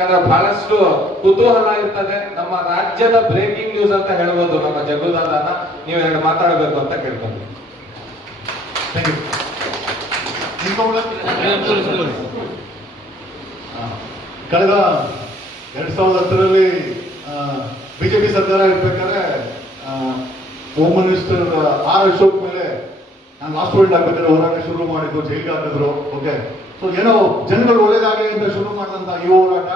ಯಾಕಂದ್ರೆ ಬಹಳಷ್ಟು ಕುತೂಹಲ ಇರ್ತದೆ. ನಮ್ಮ ರಾಜ್ಯದ ಬ್ರೇಕಿಂಗ್ ನ್ಯೂಸ್ ಅಂತ ಹೇಳ್ಬೋದು ನಮ್ಮ ಜಗ್ಗುದಾದನ. ನೀವು ಎರಡು ಮಾತಾಡಬೇಕು ಅಂತ ಕೇಳ್ಕೊಂಡು. ಕಳೆದ 2010ರಲ್ಲಿ ಬಿಜೆಪಿ ಸರ್ಕಾರ ಇರ್ಬೇಕಾದ್ರೆ ಹೋಮ್ ಮಿನಿಸ್ಟರ್ ಆರ್ ಅಶೋಕ್ ಮೇಲೆ ನಾನು ಲಾಸ್ಟ್ ವರ್ಲ್ಡ್ ಆಗ್ಬೇಕಾದ್ರೆ ಹೋರಾಟ ಶುರು ಮಾಡಿದ್ದು, ಜೈಲಿಗೆ ಹಾಕಿದ್ರು. ಓಕೆ, ಸೊ ಏನೋ ಜನಗಳು ಒಳ್ಳೇದಾಗಲಿ ಅಂತ ಶುರು ಮಾಡಿದಂತ ಈ ಹೋರಾಟ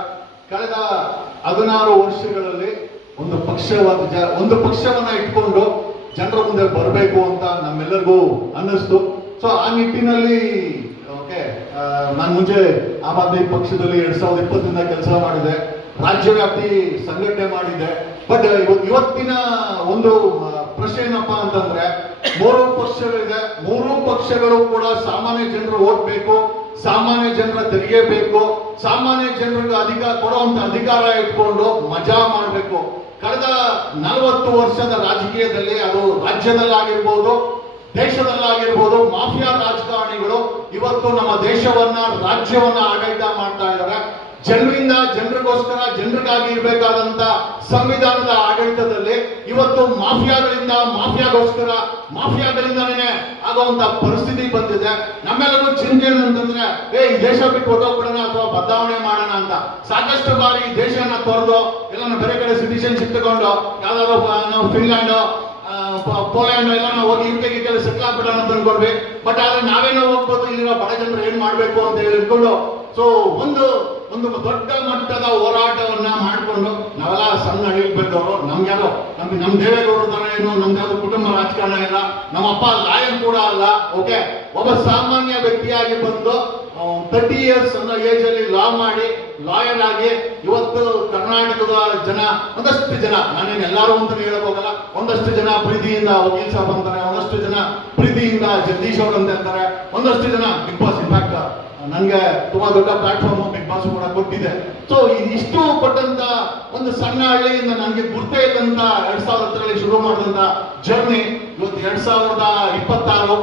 ಕಳೆದ 16 ವರ್ಷಗಳಲ್ಲಿ ಒಂದು ಪಕ್ಷವನ್ನ ಇಟ್ಕೊಂಡು ಜನರ ಮುಂದೆ ಬರಬೇಕು ಅಂತ ನಮ್ಮೆಲ್ಲರಿಗೂ ಅನ್ನಿಸ್ತು. ಸೊ ಆ ನಿಟ್ಟಿನಲ್ಲಿ ಓಕೆ, ನಾನು ಮುಂಚೆ ಆಮ್ ಆದ್ಮಿ ಪಕ್ಷದಲ್ಲಿ 2020ರಿಂದ ಕೆಲಸ ಮಾಡಿದೆ, ರಾಜ್ಯವ್ಯಾಪಿ ಸಂಘಟನೆ ಮಾಡಿದೆ. ಬಟ್ ಇವತ್ತಿನ ಒಂದು ಪ್ರಶ್ನೆ ಏನಪ್ಪಾ ಅಂತಂದ್ರೆ, 3 ಪಕ್ಷಗಳಿದೆ, 3 ಪಕ್ಷಗಳು ಕೂಡ ಸಾಮಾನ್ಯ ಜನರು ಓಟ್ ಬೇಕು, ಸಾಮಾನ್ಯ ಜನರ ತೆರಿಗೆ ಬೇಕು, ಸಾಮಾನ್ಯ ಜನರಿಗೆ ಕೊಡುವಂತ ಅಧಿಕಾರ ಇಟ್ಕೊಂಡು ಮಜಾ ಮಾಡಬೇಕು. ಕಳೆದ 40 ವರ್ಷದ ರಾಜಕೀಯದಲ್ಲಿ, ಅದು ರಾಜ್ಯದಲ್ಲಾಗಿರ್ಬೋದು ದೇಶದಲ್ಲಾಗಿರ್ಬೋದು, ಮಾಫಿಯಾ ರಾಜಕಾರಣಿಗಳು ಇವತ್ತು ನಮ್ಮ ದೇಶವನ್ನ ರಾಜ್ಯವನ್ನ ಆಡಳಿತ ಮಾಡ್ತಾ ಇದ್ದಾರೆ. ಜನರಿಂದ ಜನರಿಗೋಸ್ಕರ ಜನರಿಗಾಗಿ ಇರಬೇಕಾದಂತ ಸಂವಿಧಾನದ ಆಡಳಿತದಲ್ಲಿ ಇವತ್ತು ಮಾಫಿಯಾಗೋಸ್ಕರ ಮಾಫಿಯಾಗಳಿಂದನೇ ಆಗುವಂತ ಪರಿಸ್ಥಿತಿ ಬಂದಿದೆ. ನಮ್ಮೆಲ್ಲರಿಗೂ ಚಿಂತೆ ಏನಂತಂದ್ರೆ, ಈ ದೇಶ ಬಿಟ್ಟು ಹೊರಟೋಗ್ಬಿಡೋಣ ಅಥವಾ ಬದಲಾವಣೆ ಮಾಡೋಣ ಅಂತ. ಸಾಕಷ್ಟು ಬಾರಿ ಈ ದೇಶನ ತೊರೆದು ಎಲ್ಲ ಬೇರೆ ಕಡೆ ಸಿಟಿಸನ್ಶಿಪ್ ತಗೊಂಡು ಯಾವ್ದಾದ್ರು ನಾವು ಫಿನ್ಲ್ಯಾಂಡ್ ಪೋಲ್ಯಾಂಡ್ ಎಲ್ಲ ನಾವು ಹೋಗಿ ಯುಕೆಗೆ ಸೆಟ್ಲ್ ಆಗ್ಬಿಡೋಣ ಅಂತ ಅನ್ಕೊಂಡ್ವಿ. ಬಟ್ ಆದ್ರೆ ನಾವೇನೋ ಹೋಗ್ಬೋದು, ಇಲ್ಲಿರೋ ಬಡ ಜನರು ಏನ್ ಮಾಡ್ಬೇಕು ಅಂತ ಹೇಳಿ ಇಟ್ಕೊಂಡು ಸೊ ಒಂದು ದೊಡ್ಡ ಮಟ್ಟದ ಹೋರಾಟವನ್ನ ಮಾಡ್ಕೊಂಡು ನಾವೆಲ್ಲ ಸಣ್ಣ ಅಡಿಲ್ಬೇಕವರು. ನಮ್ ದೇವೇಗೌಡರ ತರ ಏನು ನಮ್ದು ಯಾವ್ದು ಕುಟುಂಬ ರಾಜಕಾರಣ ಇಲ್ಲ, ನಮ್ಮ ಅಪ್ಪ ಲಾಯರ್ ಕೂಡ ಅಲ್ಲ. ಓಕೆ, ಒಬ್ಬ ಸಾಮಾನ್ಯ ವ್ಯಕ್ತಿಯಾಗಿ ಬಂದು 30 years ಅನ್ನೋ ಏಜ್ ಅಲ್ಲಿ ಲಾ ಮಾಡಿ ಲಾಯರ್ ಆಗಿ ಇವತ್ತು ಕರ್ನಾಟಕದ ಜನ, ಒಂದಷ್ಟು ಜನ, ನಾನೇನು ಎಲ್ಲರೂ ಅಂತ ಹೇಳಕ್ ಹೋಗಲ್ಲ, ಒಂದಷ್ಟು ಜನ ಪ್ರೀತಿಯಿಂದ ವಕೀಲ್ ಸಾಬ್ ಅಂತಾರೆ, ಒಂದಷ್ಟು ಜನ ಪ್ರೀತಿಯಿಂದ ಜಗದೀಶ್ ಅವ್ರು ಅಂತ ಹೇಳ್ತಾರೆ, ಒಂದಷ್ಟು ಜನ ಬಿಗ್ ಬಾಸ್. ಇನ್ಫ್ಯಾಕ್ಟ್ ನನ್ಗೆ ತುಂಬಾ ದೊಡ್ಡ ಪ್ಲಾಟ್ಫಾರ್ಮ್ ಬಿಗ್ ಬಾಸ್ ಕೂಡ ಕೊಟ್ಟಿದೆ. ಸೊ ಇಷ್ಟು ಕೊಟ್ಟಂತ ಒಂದು ಸಣ್ಣ ಹಳ್ಳಿಯಿಂದ ನನಗೆ ಗುರ್ತೇ ಇದ್ದಂತ 2010ರಲ್ಲಿ ಶುರು ಮಾಡಿದಂತ ಜರ್ನಿ ಇವತ್ತು 2026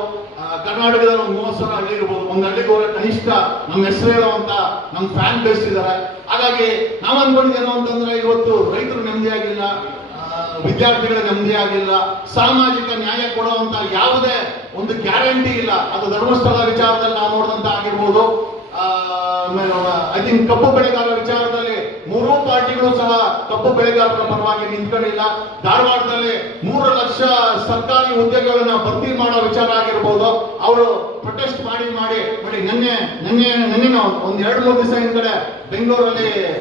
ಕರ್ನಾಟಕದಲ್ಲಿ ಒಂದು 30,000 ಹಳ್ಳಿ ಇರ್ಬೋದು. ಒಂದು ಹಳ್ಳಿಗೆ ಹೋದ್ರೆ ಕನಿಷ್ಠ ನಮ್ಮ ಹೆಸರು ಹೇಳುವಂತ ನಮ್ಮ ಫ್ಯಾನ್ ಬೇಸ್ ಇದ್ದಾರೆ. ಹಾಗಾಗಿ ನಾವು ಅನ್ಕೊಂಡಿದ್ದೇನು ಅಂತಂದ್ರೆ, ಇವತ್ತು ರೈತರು ನೆಮ್ಮದಿಯಾಗಿಲ್ಲ, ವಿದ್ಯಾರ್ಥಿಗಳ ನೆಮ್ಮದಿ ಆಗಿಲ್ಲ, ಸಾಮಾಜಿಕ ನ್ಯಾಯ ಕೊಡುವಂತ ಯಾವುದೇ ಒಂದು ಗ್ಯಾರಂಟಿ ಇಲ್ಲ. ಅದು ಧರ್ಮಸ್ಥಳ ವಿಚಾರದಲ್ಲಿ ನಾವು ನೋಡಿದಂತ ಆಗಿರ್ಬೋದು. ಐ ಥಿಂಕ್ ಕಬ್ಬು ಬೆಳೆಗಾರರ ವಿಚಾರದಲ್ಲಿ 3 ಪಾರ್ಟಿಗಳು ಸಹ ಕಬ್ಬು ಬೆಳೆಗಾರರ ಪರವಾಗಿ ನಿಂತ್ಕೊಂಡಿಲ್ಲ. ಧಾರವಾಡದಲ್ಲಿ 3 ಲಕ್ಷ ಸರ್ಕಾರಿ ಹುದ್ದೆಗಳನ್ನ ಭರ್ತಿ ಮಾಡೋ ವಿಚಾರ ಆಗಿರ್ಬೋದು, ಅವರು ಪ್ರೊಟೆಸ್ಟ್ ಮಾಡಿ ನಿನ್ನೆ ಒಂದು 2-3 ದಿವಸ ಹಿಂದ್ಗಡೆ ಬೆಂಗಳೂರಲ್ಲಿ